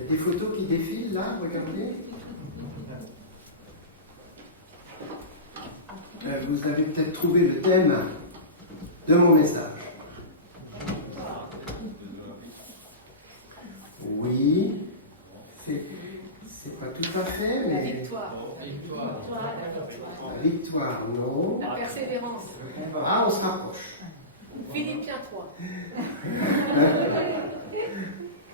Il y a des photos qui défilent là, regardez. Vous avez peut-être trouvé le thème de mon message. Oui, c'est pas tout à fait, mais... La victoire. La victoire, non. La persévérance. Ah, on se rapproche. Philippiens 3.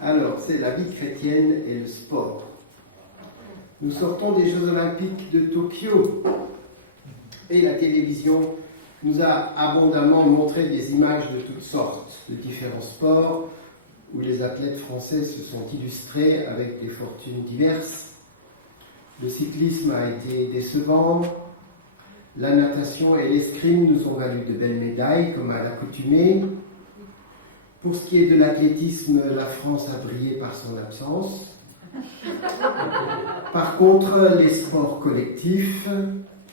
Alors, c'est la vie chrétienne et le sport. Nous sortons des Jeux Olympiques de Tokyo et la télévision nous a abondamment montré des images de toutes sortes, de différents sports, où les athlètes français se sont illustrés avec des fortunes diverses. Le cyclisme a été décevant, la natation et l'escrime nous ont valu de belles médailles, comme à l'accoutumée. Pour ce qui est de l'athlétisme, la France a brillé par son absence. Par contre, les sports collectifs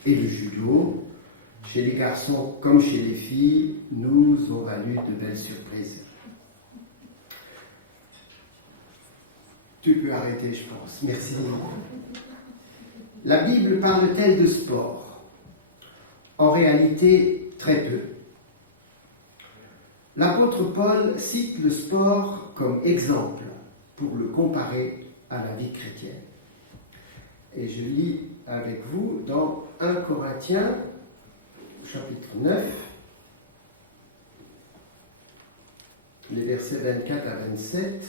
et le judo, chez les garçons comme chez les filles, nous ont valu de belles surprises. Tu peux arrêter, je pense. Merci. La Bible parle-t-elle de sport? En réalité, très peu. L'apôtre Paul cite le sport comme exemple pour le comparer à la vie chrétienne. Et je lis avec vous dans 1 Corinthiens, chapitre 9, les versets 24 à 27.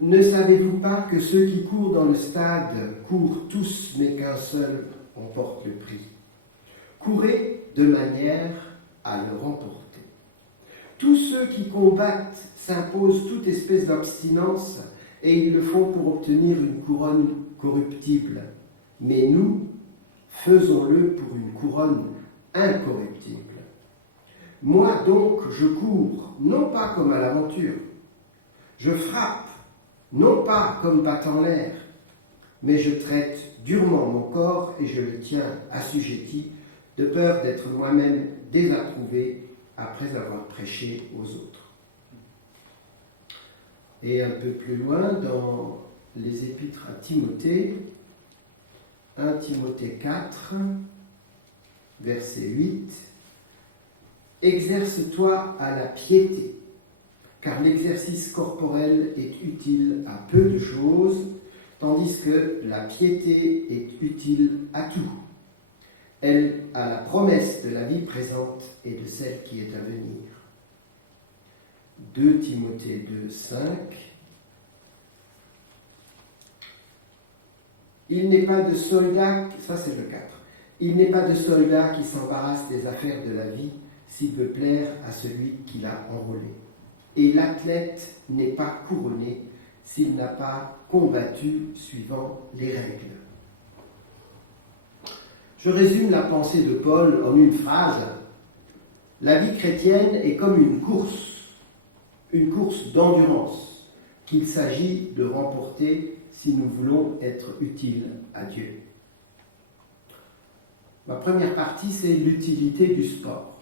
Ne savez-vous pas que ceux qui courent dans le stade courent tous, mais qu'un seul remporte le prix? Courez de manière à le remporter. Tous ceux qui combattent s'imposent toute espèce d'abstinence et ils le font pour obtenir une couronne corruptible. Mais nous, faisons-le pour une couronne incorruptible. Moi donc, je cours, non pas comme à l'aventure. Je frappe, non pas comme battant l'air, mais je traite durement mon corps et je le tiens assujetti, de peur d'être moi-même désapprouvé après avoir prêché aux autres. Et un peu plus loin, dans les épîtres à Timothée, 1 Timothée 4, verset 8, « Exerce-toi à la piété, car l'exercice corporel est utile à peu de choses, tandis que la piété est utile à tout. Elle a la promesse de la vie présente et de celle qui est à venir. » 2 Timothée 2, 5. Il n'est pas de soldat, ça c'est le 4. Il n'est pas de soldat qui s'embarrasse des affaires de la vie s'il veut plaire à celui qui l'a enrôlé. Et l'athlète n'est pas couronné s'il n'a pas combattu suivant les règles. Je résume la pensée de Paul en une phrase. La vie chrétienne est comme une course d'endurance qu'il s'agit de remporter si nous voulons être utiles à Dieu. Ma première partie, c'est l'utilité du sport.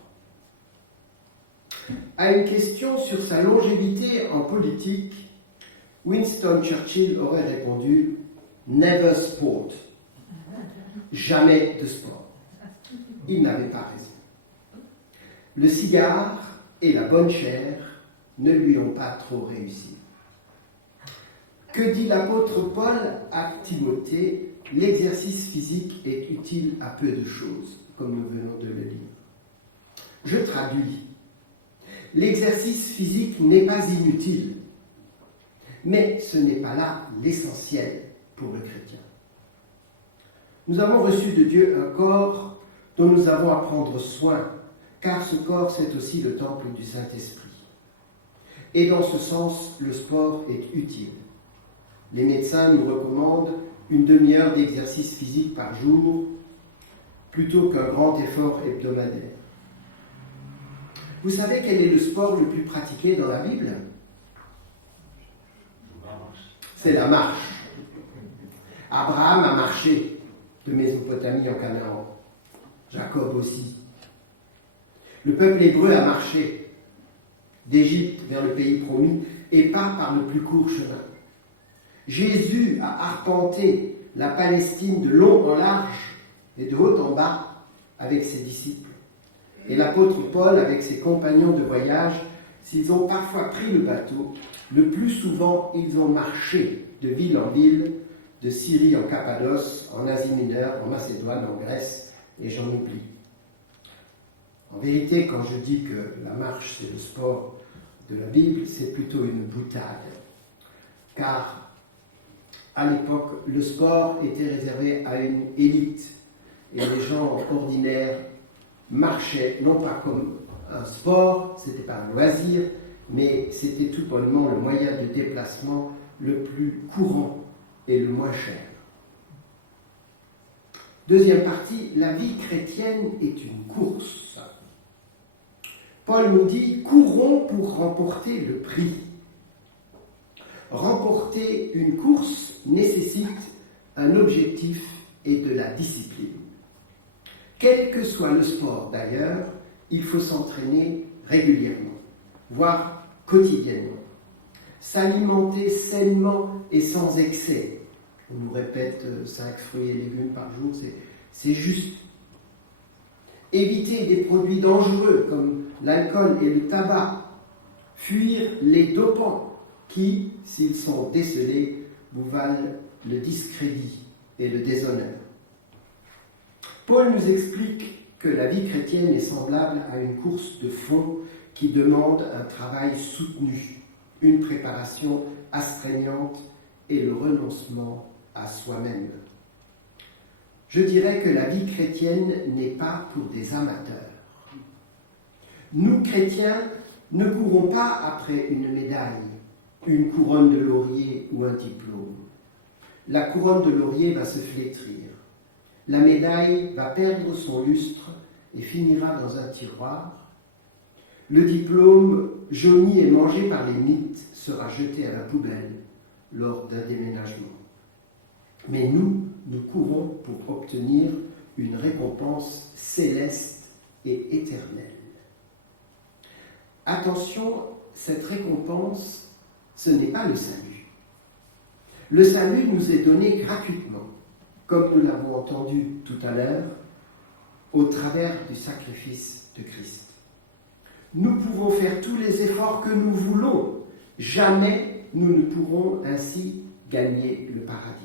À une question sur sa longévité en politique, Winston Churchill aurait répondu « Never sport ». Jamais de sport. Il n'avait pas raison. Le cigare et la bonne chair ne lui ont pas trop réussi. Que dit l'apôtre Paul à Timothée? L'exercice physique est utile à peu de choses, comme nous venons de le lire. Je traduis. L'exercice physique n'est pas inutile, mais ce n'est pas là l'essentiel pour le chrétien. Nous avons reçu de Dieu un corps dont nous avons à prendre soin, car ce corps, c'est aussi le temple du Saint-Esprit. Et dans ce sens, le sport est utile. Les médecins nous recommandent une demi-heure d'exercice physique par jour, plutôt qu'un grand effort hebdomadaire. Vous savez quel est le sport le plus pratiqué dans la Bible? C'est la marche. Abraham a marché de Mésopotamie en Canaan. Jacob aussi. Le peuple hébreu a marché. d'Égypte vers le pays promis et pas par le plus court chemin. Jésus a arpenté la Palestine de long en large et de haut en bas avec ses disciples. Et l'apôtre Paul, avec ses compagnons de voyage, s'ils ont parfois pris le bateau, le plus souvent ils ont marché de ville en ville, de Syrie en Cappadoce, en Asie mineure, en Macédoine, en Grèce, et j'en oublie. En vérité, quand je dis que la marche c'est le sport de la Bible, c'est plutôt une boutade. Car à l'époque, le sport était réservé à une élite. Et les gens ordinaires marchaient, non pas comme un sport, c'était pas un loisir, mais c'était tout bonnement le moyen de déplacement le plus courant et le moins cher. Deuxième partie, la vie chrétienne est une course. Paul nous dit, courons pour remporter le prix. Remporter une course nécessite un objectif et de la discipline. Quel que soit le sport d'ailleurs, il faut s'entraîner régulièrement, voire quotidiennement. S'alimenter sainement et sans excès. On nous répète 5 fruits et légumes par jour, c'est juste. Éviter des produits dangereux comme l'alcool et le tabac. Fuir les dopants qui, s'ils sont décelés, vous valent le discrédit et le déshonneur. Paul nous explique que la vie chrétienne est semblable à une course de fond qui demande un travail soutenu, une préparation astreignante et le renoncement à soi-même. Je dirais que la vie chrétienne n'est pas pour des amateurs. Nous, chrétiens, ne courons pas après une médaille, une couronne de laurier ou un diplôme. La couronne de laurier va se flétrir. La médaille va perdre son lustre et finira dans un tiroir. Le diplôme, jauni et mangé par les mites, sera jeté à la poubelle lors d'un déménagement. Mais nous courons pour obtenir une récompense céleste et éternelle. Attention, cette récompense, ce n'est pas le salut. Le salut nous est donné gratuitement, comme nous l'avons entendu tout à l'heure, au travers du sacrifice de Christ. Nous pouvons faire tous les efforts que nous voulons. Jamais nous ne pourrons ainsi gagner le paradis.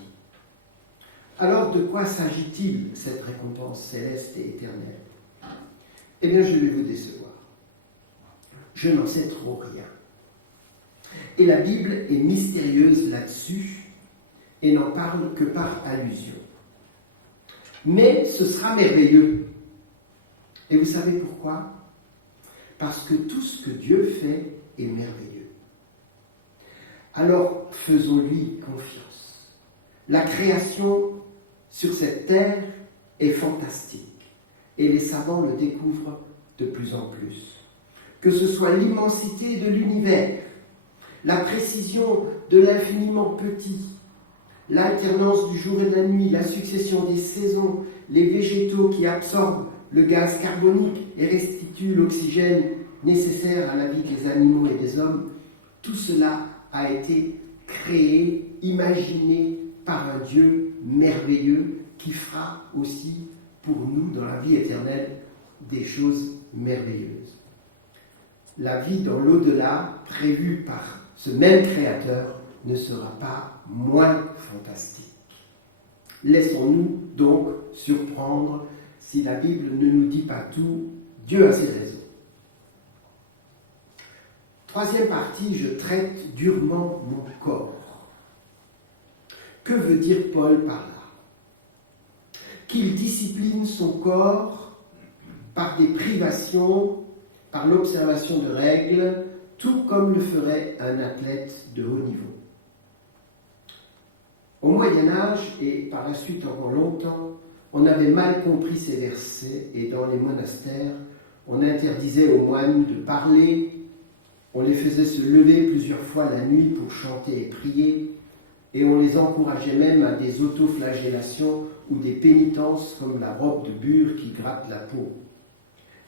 Alors, de quoi s'agit-il, cette récompense céleste et éternelle? Eh bien, je vais vous décevoir. Je n'en sais trop rien. Et la Bible est mystérieuse là-dessus et n'en parle que par allusion. Mais ce sera merveilleux. Et vous savez pourquoi? Parce que tout ce que Dieu fait est merveilleux. Alors, faisons-lui confiance. La création sur cette terre est fantastique et les savants le découvrent de plus en plus. Que ce soit l'immensité de l'univers, la précision de l'infiniment petit, l'alternance du jour et de la nuit, la succession des saisons, les végétaux qui absorbent le gaz carbonique et restituent l'oxygène nécessaire à la vie des animaux et des hommes, tout cela a été créé, imaginé par un Dieu merveilleux qui fera aussi pour nous dans la vie éternelle des choses merveilleuses. La vie dans l'au-delà prévue par ce même Créateur ne sera pas moins fantastique. Laissons-nous donc surprendre. Si la Bible ne nous dit pas tout, Dieu a ses raisons. Troisième partie, je traite durement mon corps. Que veut dire Paul par là? Qu'il discipline son corps par des privations, par l'observation de règles, tout comme le ferait un athlète de haut niveau. Au Moyen-Âge, et par la suite encore longtemps, on avait mal compris ces versets, et dans les monastères, on interdisait aux moines de parler, on les faisait se lever plusieurs fois la nuit pour chanter et prier, et on les encourageait même à des autoflagellations ou des pénitences comme la robe de bure qui gratte la peau.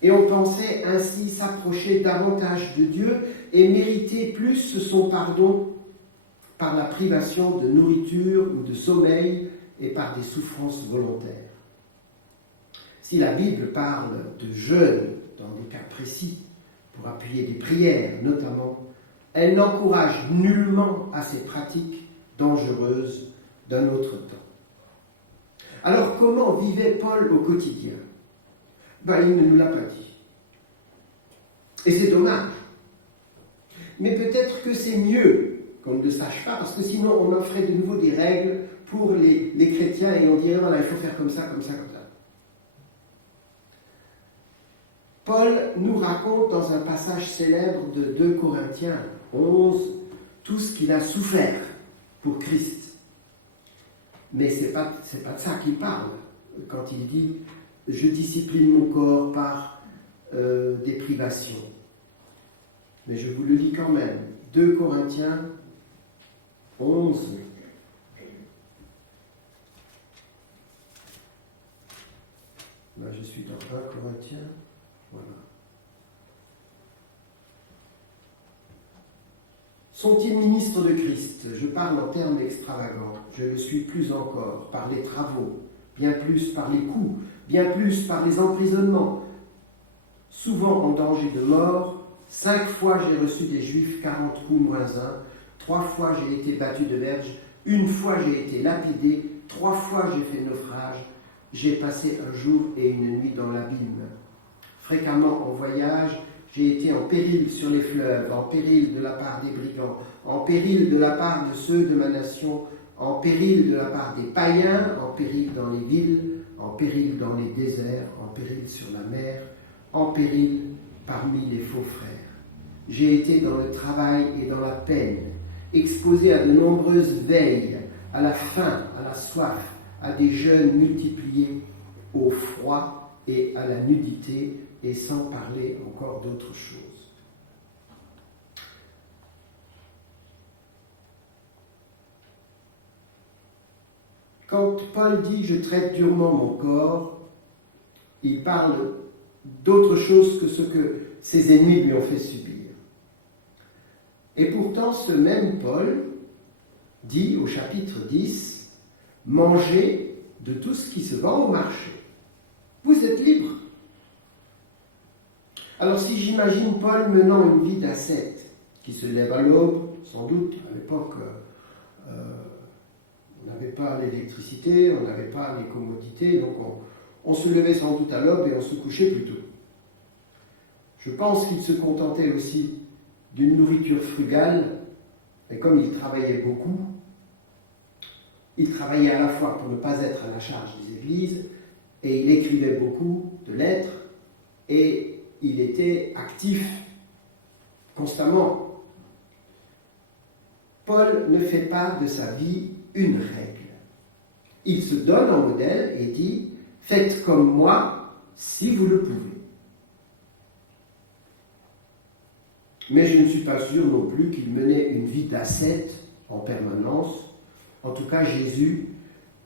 Et on pensait ainsi s'approcher davantage de Dieu et mériter plus son pardon par la privation de nourriture ou de sommeil et par des souffrances volontaires. Si la Bible parle de jeûne dans des cas précis, pour appuyer des prières notamment, elle n'encourage nullement à ces pratiques dangereuses d'un autre temps. Alors comment vivait Paul au quotidien ? Il ne nous l'a pas dit. Et c'est dommage. Mais peut-être que c'est mieux qu'on ne le sache pas, parce que sinon on offrait de nouveau des règles pour les chrétiens et on dirait voilà, il faut faire comme ça, comme ça, comme ça. Paul nous raconte dans un passage célèbre de 2 Corinthiens 11 tout ce qu'il a souffert pour Christ. Mais c'est pas de ça qu'il parle quand il dit « Je discipline mon corps par des privations ». Mais je vous le lis quand même. 2 Corinthiens 11. Là, je suis dans 1 Corinthiens. Voilà. Sont-ils ministres de Christ ? Je parle en termes extravagants. Je le suis plus encore par les travaux, bien plus par les coups, bien plus par les emprisonnements, souvent en danger de mort. 5 fois j'ai reçu des Juifs 40 coups moins 1. 3 fois j'ai été battu de verge. 1 fois j'ai été lapidé. 3 fois j'ai fait naufrage. J'ai passé un jour et une nuit dans l'abîme. Fréquemment en voyage, j'ai été en péril sur les fleuves, en péril de la part des brigands, en péril de la part de ceux de ma nation, en péril de la part des païens, en péril dans les villes, en péril dans les déserts, en péril sur la mer, en péril parmi les faux frères. J'ai été dans le travail et dans la peine, exposé à de nombreuses veilles, à la faim, à la soif, à des jeûnes multipliés, au froid et à la nudité, et sans parler encore d'autre chose. Quand Paul dit « je traite durement mon corps », il parle d'autre chose que ce que ses ennemis lui ont fait subir. Et pourtant, ce même Paul dit au chapitre 10 « mangez de tout ce qui se vend au marché. Vous êtes libres. » Alors si j'imagine Paul menant une vie d'ascète, qui se lève à l'aube, sans doute, à l'époque, on n'avait pas l'électricité, on n'avait pas les commodités, donc on se levait sans doute à l'aube et on se couchait plus tôt. Je pense qu'il se contentait aussi d'une nourriture frugale, et comme il travaillait beaucoup, il travaillait à la fois pour ne pas être à la charge des églises, et il écrivait beaucoup de lettres, et il était actif constamment. Paul ne fait pas de sa vie une règle. Il se donne en modèle et dit « Faites comme moi si vous le pouvez ». Mais je ne suis pas sûr non plus qu'il menait une vie d'ascète en permanence. En tout cas, Jésus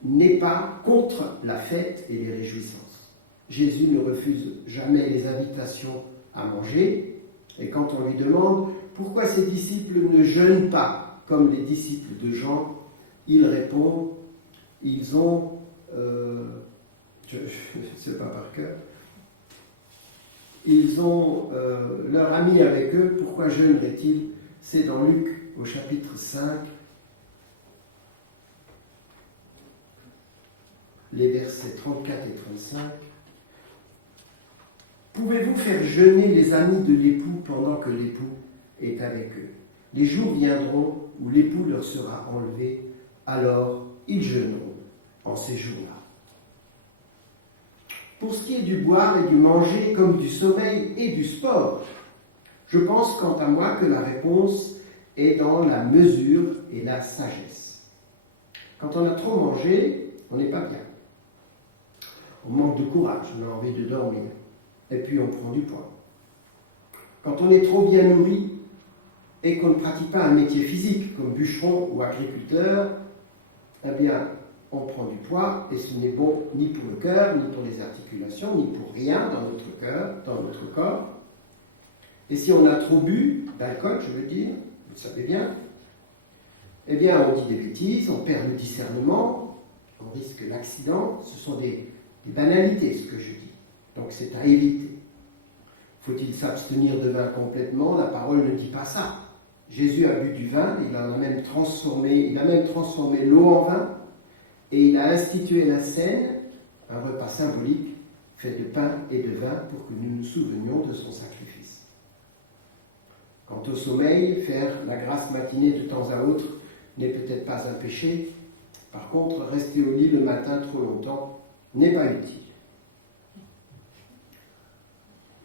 n'est pas contre la fête et les réjouissances. Jésus ne refuse jamais les invitations à manger. Et quand on lui demande pourquoi ses disciples ne jeûnent pas comme les disciples de Jean, il répond, ils ont, je ne sais pas par cœur, ils ont leur ami avec eux, pourquoi jeûneraient-ils ? C'est dans Luc au chapitre 5, les versets 34 et 35. Pouvez-vous faire jeûner les amis de l'époux pendant que l'époux est avec eux ? Les jours viendront où l'époux leur sera enlevé, alors ils jeûneront en ces jours-là. Pour ce qui est du boire et du manger comme du sommeil et du sport, je pense quant à moi que la réponse est dans la mesure et la sagesse. Quand on a trop mangé, on n'est pas bien. On manque de courage, on a envie de dormir. Et puis on prend du poids. Quand on est trop bien nourri et qu'on ne pratique pas un métier physique comme bûcheron ou agriculteur, eh bien, on prend du poids et ce n'est bon ni pour le cœur, ni pour les articulations, ni pour rien dans notre cœur, dans notre corps. Et si on a trop bu, d'alcool, je veux dire, vous le savez bien, eh bien on dit des bêtises, on perd le discernement, on risque l'accident. Ce sont des banalités, ce que je dis. Donc c'est à éviter. Faut-il s'abstenir de vin complètement? La parole ne dit pas ça. Jésus a bu du vin, il a même transformé l'eau en vin, et il a institué la scène, un repas symbolique fait de pain et de vin pour que nous nous souvenions de son sacrifice. Quant au sommeil, faire la grasse matinée de temps à autre n'est peut-être pas un péché. Par contre, rester au lit le matin trop longtemps n'est pas utile.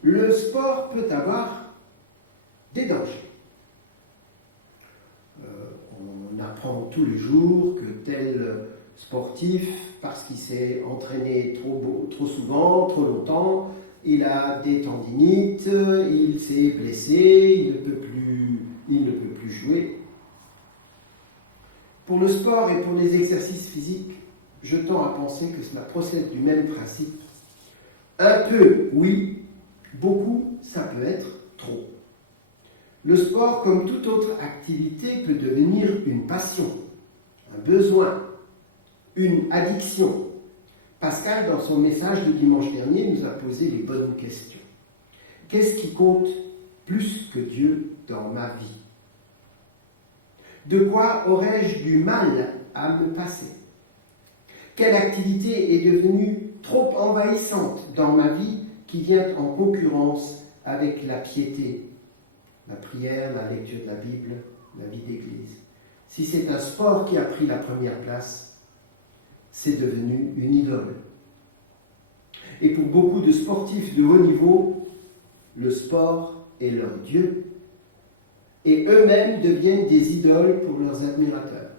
Le sport peut avoir des dangers. On apprend tous les jours que tel sportif, parce qu'il s'est entraîné trop souvent, trop longtemps, il a des tendinites, il s'est blessé, il ne peut plus jouer. Pour le sport et pour les exercices physiques, je tends à penser que cela procède du même principe. Un peu, oui, beaucoup, ça peut être trop. Le sport, comme toute autre activité, peut devenir une passion, un besoin, une addiction. Pascal, dans son message de dimanche dernier, nous a posé les bonnes questions. Qu'est-ce qui compte plus que Dieu dans ma vie? De quoi aurais-je du mal à me passer? Quelle activité est devenue trop envahissante dans ma vie qui vient en concurrence avec la piété, la prière, la lecture de la Bible, la vie d'église? Si c'est un sport qui a pris la première place, c'est devenu une idole. Et pour beaucoup de sportifs de haut niveau, le sport est leur Dieu. Et eux-mêmes deviennent des idoles pour leurs admirateurs.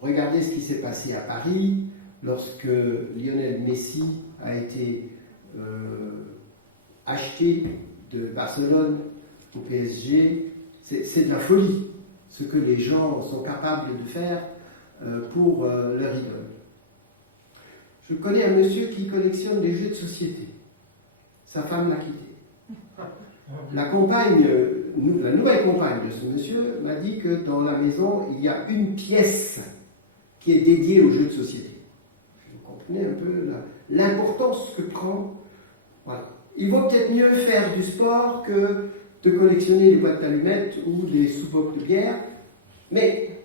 Regardez ce qui s'est passé à Paris lorsque Lionel Messi a été acheté de Barcelone au PSG. C'est de la folie, ce que les gens sont capables de faire pour leur idole. Je connais un monsieur qui collectionne les jeux de société. Sa femme l'a quitté. La nouvelle compagne de ce monsieur m'a dit que dans la maison, il y a une pièce qui est dédiée aux jeux de société. Vous comprenez un peu l'importance que prend. Voilà. Il vaut peut-être mieux faire du sport que de collectionner les boîtes d'allumettes ou des sous-bocs de bière, mais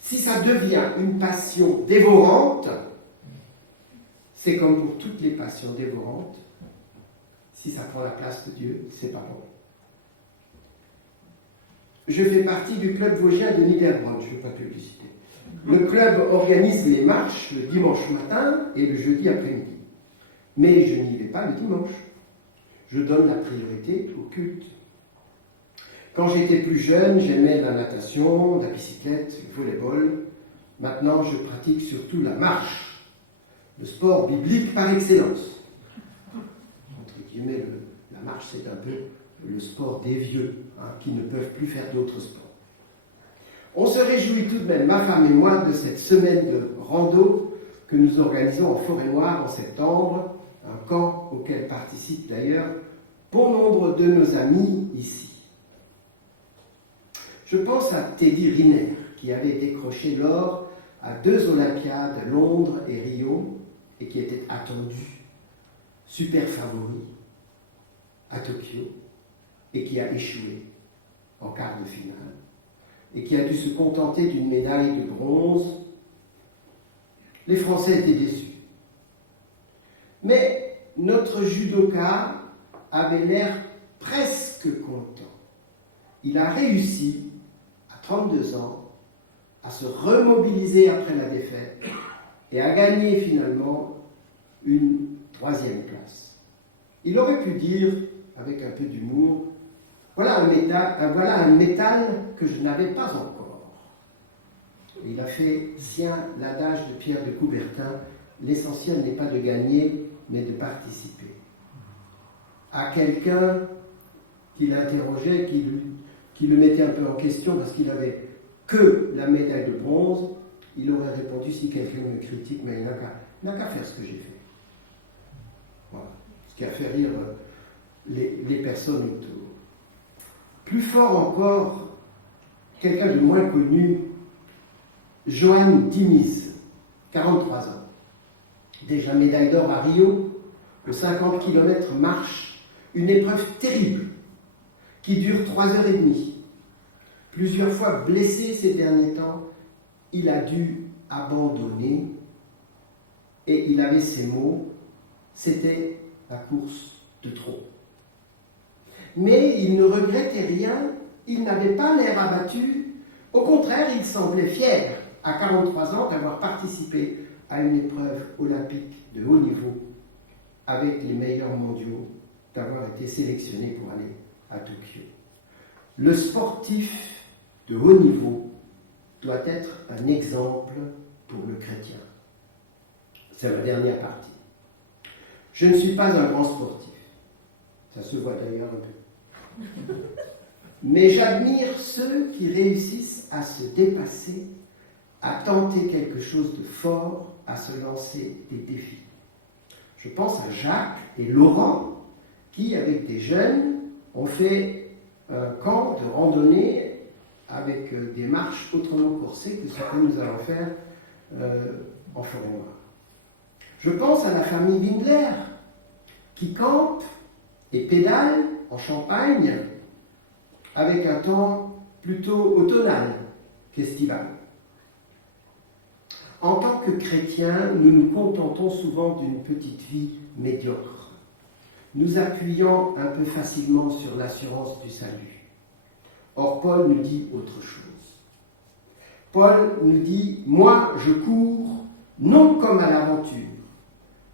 si ça devient une passion dévorante, c'est comme pour toutes les passions dévorantes, si ça prend la place de Dieu, c'est pas bon. Je fais partie du club vosgien de Niederbronn, je ne fais pas de publicité. Le club organise les marches le dimanche matin et le jeudi après-midi. Mais je n'y vais pas le dimanche. Je donne la priorité au culte. Quand j'étais plus jeune, j'aimais la natation, la bicyclette, le volleyball. Maintenant, je pratique surtout la marche, le sport biblique par excellence. Entre guillemets, la marche, c'est un peu le sport des vieux, qui ne peuvent plus faire d'autres sports. On se réjouit tout de même, ma femme et moi, de cette semaine de rando que nous organisons en Forêt-Noire en septembre, un camp auquel participent d'ailleurs bon nombre de nos amis ici. Je pense à Teddy Riner, qui avait décroché l'or à 2 Olympiades, Londres et Rio, et qui était attendu, super favori, à Tokyo, et qui a échoué en quart de finale, et qui a dû se contenter d'une médaille de bronze. Les Français étaient déçus. Mais notre judoka avait l'air presque content. Il a réussi, à 32 ans, à se remobiliser après la défaite et à gagner finalement une 3e place. Il aurait pu dire, avec un peu d'humour, voilà un métal que je n'avais pas encore. Il a fait sien l'adage de Pierre de Coubertin, l'essentiel n'est pas de gagner, mais de participer. À quelqu'un qui l'interrogeait, qui le mettait un peu en question parce qu'il n'avait que la médaille de bronze, il aurait répondu, si quelqu'un me critique, mais il n'a qu'à faire ce que j'ai fait. Voilà. Ce qui a fait rire les personnes autour. Plus fort encore, quelqu'un de moins connu, Joan Diniz, 43 ans. Déjà médaille d'or à Rio, le 50 km marche, une épreuve terrible qui dure 3h30. Plusieurs fois blessé ces derniers temps, il a dû abandonner et il avait ces mots, c'était la course de trop. Mais il ne regrettait rien, il n'avait pas l'air abattu, au contraire, il semblait fier, à 43 ans, d'avoir participé à une épreuve olympique de haut niveau avec les meilleurs mondiaux, d'avoir été sélectionné pour aller à Tokyo. Le sportif de haut niveau doit être un exemple pour le chrétien. C'est la dernière partie. Je ne suis pas un grand sportif. Ça se voit d'ailleurs un peu. Mais j'admire ceux qui réussissent à se dépasser, à tenter quelque chose de fort, à se lancer des défis. Je pense à Jacques et Laurent, qui, avec des jeunes, ont fait un camp de randonnée avec des marches autrement corsées que ce que nous allons faire en forêt noire. Je pense à la famille Windler, qui campe et pédale en Champagne avec un temps plutôt automnal qu'estival. En tant que chrétiens, nous nous contentons souvent d'une petite vie médiocre, nous appuyant un peu facilement sur l'assurance du salut. Or, Paul nous dit autre chose. Paul nous dit « Moi, je cours, non comme à l'aventure.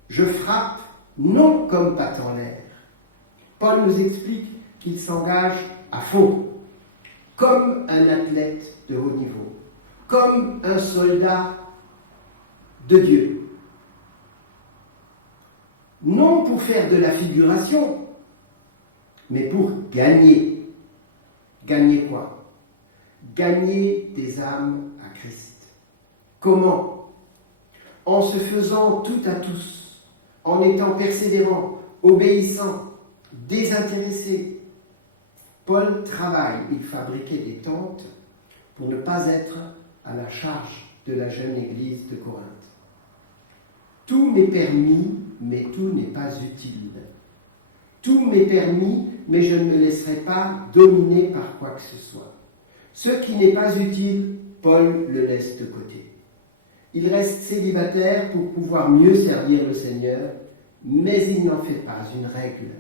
Je frappe, non comme battant l'air. » Paul nous explique qu'il s'engage à fond, comme un athlète de haut niveau, comme un soldat de Dieu. Non pour faire de la figuration, mais pour gagner. Gagner quoi? Gagner des âmes à Christ. Comment? En se faisant tout à tous, en étant persévérant, obéissant, désintéressé. Paul travaille, il fabriquait des tentes pour ne pas être à la charge de la jeune église de Corinthe. Tout m'est permis, mais tout n'est pas utile. Tout m'est permis, mais je ne me laisserai pas dominer par quoi que ce soit. Ce qui n'est pas utile, Paul le laisse de côté. Il reste célibataire pour pouvoir mieux servir le Seigneur, mais il n'en fait pas une règle.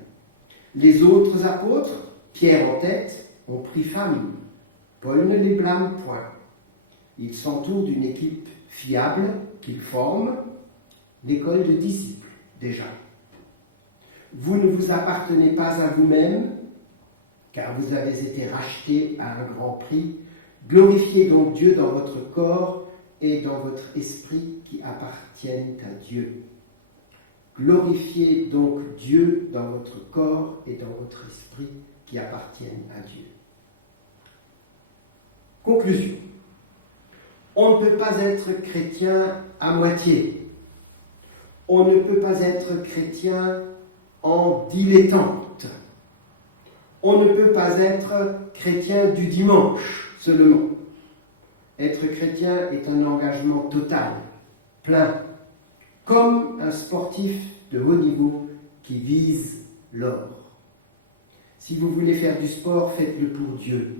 Les autres apôtres, Pierre en tête, ont pris femme. Paul ne les blâme point. Il s'entoure d'une équipe fiable qu'il forme, l'école de disciples, déjà. Vous ne vous appartenez pas à vous-même, car vous avez été rachetés à un grand prix. Glorifiez donc Dieu dans votre corps et dans votre esprit qui appartiennent à Dieu. Glorifiez donc Dieu dans votre corps et dans votre esprit qui appartiennent à Dieu. Conclusion. On ne peut pas être chrétien à moitié. On ne peut pas être chrétien en dilettante. On ne peut pas être chrétien du dimanche seulement. Être chrétien est un engagement total, plein, comme un sportif de haut niveau qui vise l'or. Si vous voulez faire du sport, faites-le pour Dieu.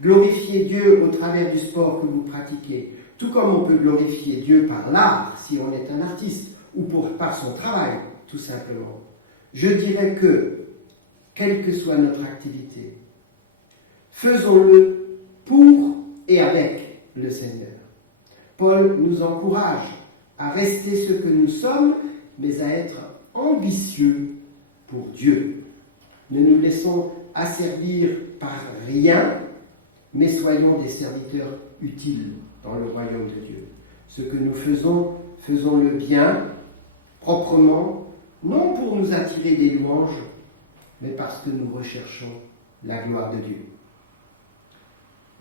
Glorifiez Dieu au travers du sport que vous pratiquez, tout comme on peut glorifier Dieu par l'art, si on est un artiste, ou par son travail, tout simplement. Je dirais que, quelle que soit notre activité, faisons-le pour et avec le Seigneur. Paul nous encourage à rester ce que nous sommes, mais à être ambitieux pour Dieu. Ne nous laissons asservir par rien, mais soyons des serviteurs utiles dans le royaume de Dieu. Ce que nous faisons, faisons-le bien, proprement, non pour nous attirer des louanges, mais parce que nous recherchons la gloire de Dieu.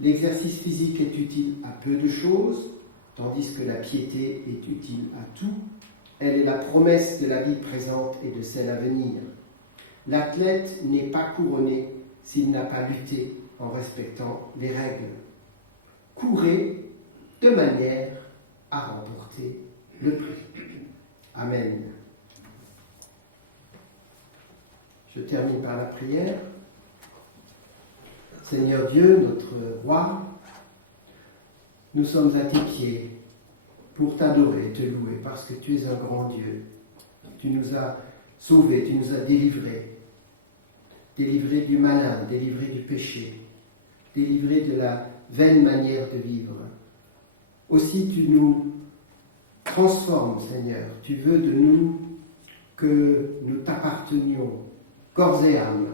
L'exercice physique est utile à peu de choses, tandis que la piété est utile à tout. Elle est la promesse de la vie présente et de celle à venir. L'athlète n'est pas couronné s'il n'a pas lutté en respectant les règles. Courez de manière à remporter le prix. Amen. Je termine par la prière. Seigneur Dieu, notre roi, nous sommes à tes pieds pour t'adorer et te louer parce que tu es un grand Dieu. Tu nous as sauvés, tu nous as délivrés du malin, délivrés du péché, délivrés de la vaine manière de vivre. Aussi tu nous transformes, Seigneur. Tu veux de nous que nous t'appartenions corps et âme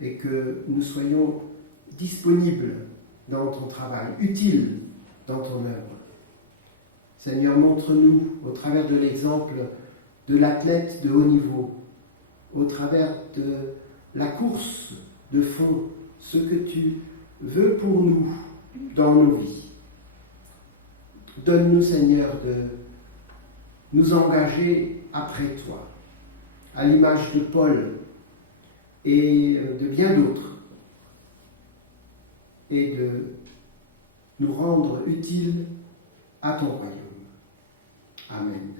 et que nous soyons disponibles dans ton travail, utiles dans ton œuvre. Seigneur, montre-nous au travers de l'exemple de l'athlète de haut niveau, au travers de la course de fond, ce que tu veux pour nous dans nos vies. Donne-nous, Seigneur, de nous engager après toi, à l'image de Paul et de bien d'autres, et de nous rendre utiles à ton royaume. Amen.